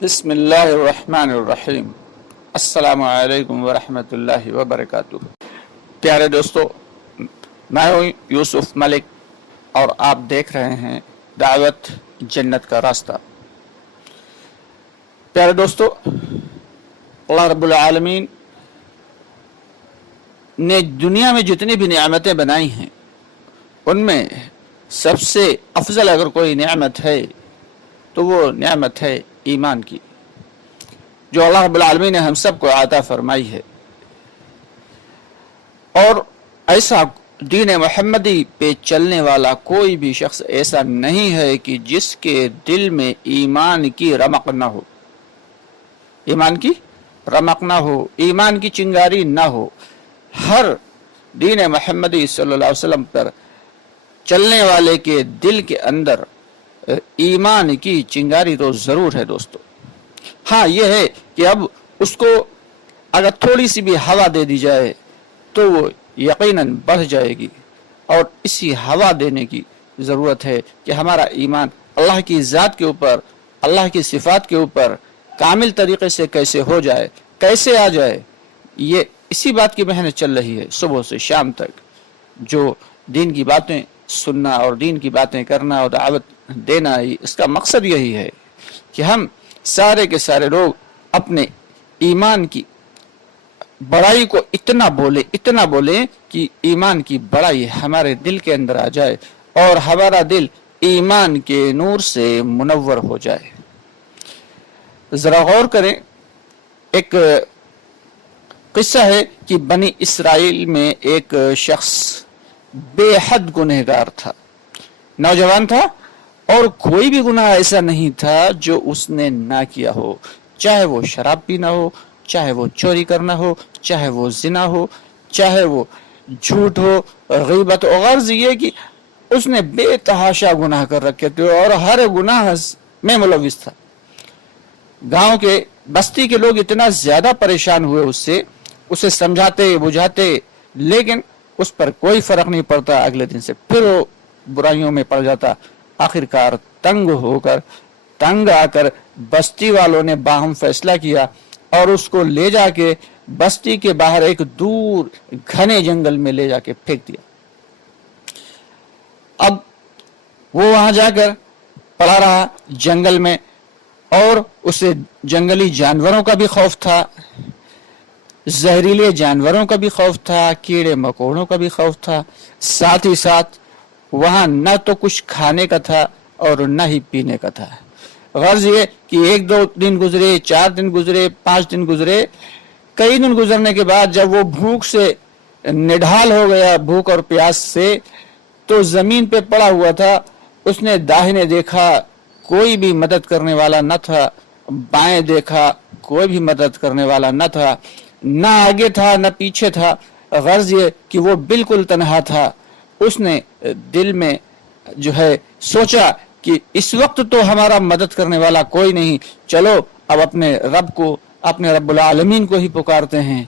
بسم اللہ الرحمن الرحیم۔ السلام علیکم ورحمۃ اللہ وبرکاتہ۔ پیارے دوستو، میں ہوں یوسف ملک اور آپ دیکھ رہے ہیں دعوت جنت کا راستہ۔ پیارے دوستو، اللہ رب العالمین نے دنیا میں جتنی بھی نعمتیں بنائی ہیں ان میں سب سے افضل اگر کوئی نعمت ہے تو وہ نعمت ہے ایمان کی، جو اللہ رب العالمین نے ہم سب کو عطا فرمائی ہے۔ اور ایسا دین محمدی پہ چلنے والا کوئی بھی شخص ایسا نہیں ہے کہ جس کے دل میں ایمان کی رمق نہ ہو، ایمان کی رمق نہ ہو، ایمان کی چنگاری نہ ہو۔ ہر دین محمدی صلی اللہ علیہ وسلم پر چلنے والے کے دل کے اندر ایمان کی چنگاری تو ضرور ہے دوستو۔ ہاں یہ ہے کہ اب اس کو اگر تھوڑی سی بھی ہوا دے دی جائے تو وہ یقیناً بڑھ جائے گی، اور اسی ہوا دینے کی ضرورت ہے کہ ہمارا ایمان اللہ کی ذات کے اوپر، اللہ کی صفات کے اوپر کامل طریقے سے کیسے ہو جائے، کیسے آ جائے۔ یہ اسی بات کی محنت چل رہی ہے صبح سے شام تک، جو دین کی باتیں سننا اور دین کی باتیں کرنا اور دعوت دینا، اس کا مقصد یہی ہے کہ ہم سارے کے سارے لوگ اپنے ایمان کی بڑائی کو اتنا بولیں کہ ایمان کی بڑائی ہمارے دل کے اندر آ جائے اور ہمارا دل ایمان کے نور سے منور ہو جائے۔ ذرا غور کریں، ایک قصہ ہے کہ بنی اسرائیل میں ایک شخص بے حد گنہگار تھا، نوجوان تھا، اور کوئی بھی گناہ ایسا نہیں تھا جو اس نے نہ کیا ہو، چاہے وہ شراب پینا ہو، چاہے وہ چوری کرنا ہو، چاہے وہ زنا ہو، چاہے وہ جھوٹ ہو، غیبت ہو۔ غرض یہ کہ اس نے بے تحاشا گناہ کر رکھے تھے اور ہر گناہ میں ملوث تھا۔ گاؤں کے بستی کے لوگ اتنا زیادہ پریشان ہوئے اسے سمجھاتے بجھاتے، لیکن اس پر کوئی فرق نہیں پڑتا۔ اگلے دن سے پھر وہ برائیوں میں پڑ جاتا۔ آخرکار تنگ آ کر بستی والوں نے باہم فیصلہ کیا اور اس کو لے جا کے بستی کے باہر ایک دور گھنے جنگل میں لے جا کے پھینک دیا۔ اب وہ وہاں جا کر پڑا رہا جنگل میں، اور اسے جنگلی جانوروں کا بھی خوف تھا، زہریلے جانوروں کا بھی خوف تھا، کیڑے مکوڑوں کا بھی خوف تھا، ساتھ ہی ساتھ وہاں نہ تو کچھ کھانے کا تھا اور نہ ہی پینے کا تھا۔ غرض یہ کہ 1-2 دن گزرے، 4 دن گزرے، 5 دن گزرے، کئی دن گزرنے کے بعد جب وہ بھوک سے نڈھال ہو گیا، بھوک اور پیاس سے، تو زمین پہ پڑا ہوا تھا۔ اس نے داہنے دیکھا، کوئی بھی مدد کرنے والا نہ تھا، بائیں دیکھا، کوئی بھی مدد کرنے والا نہ تھا، نہ آگے تھا نہ پیچھے تھا۔ غرض یہ کہ وہ بالکل تنہا تھا۔ اس نے دل میں جو ہے سوچا کہ اس وقت تو ہمارا مدد کرنے والا کوئی نہیں، چلو اب اپنے رب کو، اپنے رب العالمین کو ہی پکارتے ہیں۔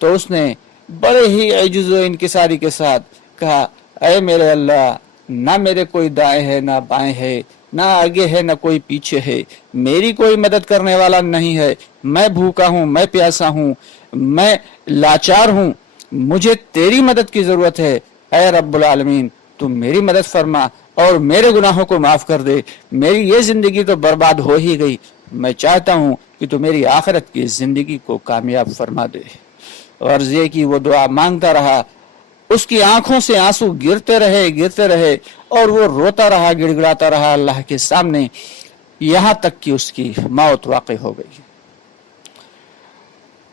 تو اس نے بڑے ہی عجز و انکساری کے ساتھ کہا، اے میرے اللہ، نہ میرے کوئی دائیں ہے نہ بائیں ہے، نہ آگے ہے نہ کوئی پیچھے ہے، میری کوئی مدد کرنے والا نہیں ہے، میں بھوکا ہوں، میں پیاسا ہوں، میں لاچار ہوں، مجھے تیری مدد کی ضرورت ہے۔ اے رب العالمین، تم میری مدد فرما اور میرے گناہوں کو معاف کر دے۔ میری یہ زندگی تو برباد ہو ہی گئی، میں چاہتا ہوں کہ تو میری آخرت کی زندگی کو کامیاب فرما دے۔ غرض یہ کہ وہ دعا مانگتا رہا، اس کی آنکھوں سے آنسو گرتے رہے اور وہ روتا رہا، گڑ گڑاتا رہا اللہ کے سامنے، یہاں تک کہ اس کی موت واقع ہو گئی۔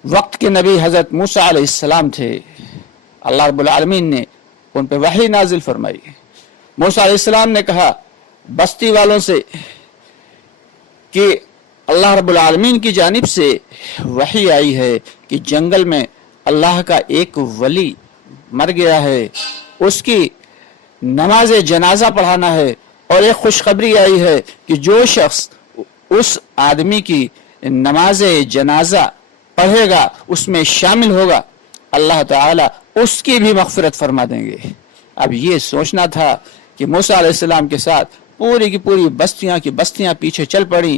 وقت کے نبی حضرت موسیٰ علیہ السلام تھے، اللہ رب العالمین نے ان پہ وحی نازل فرمائی۔ موسیٰ علیہ السلام نے کہا بستی والوں سے کہ اللہ رب العالمین کی جانب سے وحی آئی ہے کہ جنگل میں اللہ کا ایک ولی مر گیا ہے، اس کی نماز جنازہ پڑھانا ہے، اور ایک خوشخبری آئی ہے کہ جو شخص اس آدمی کی نماز جنازہ پڑھے گا، اس میں شامل ہوگا، اللہ تعالیٰ اس کی بھی مغفرت فرما دیں گے۔ اب یہ سوچنا تھا کہ موسیٰ علیہ السلام کے ساتھ پوری کی پوری بستیاں کی بستیاں پیچھے چل پڑی،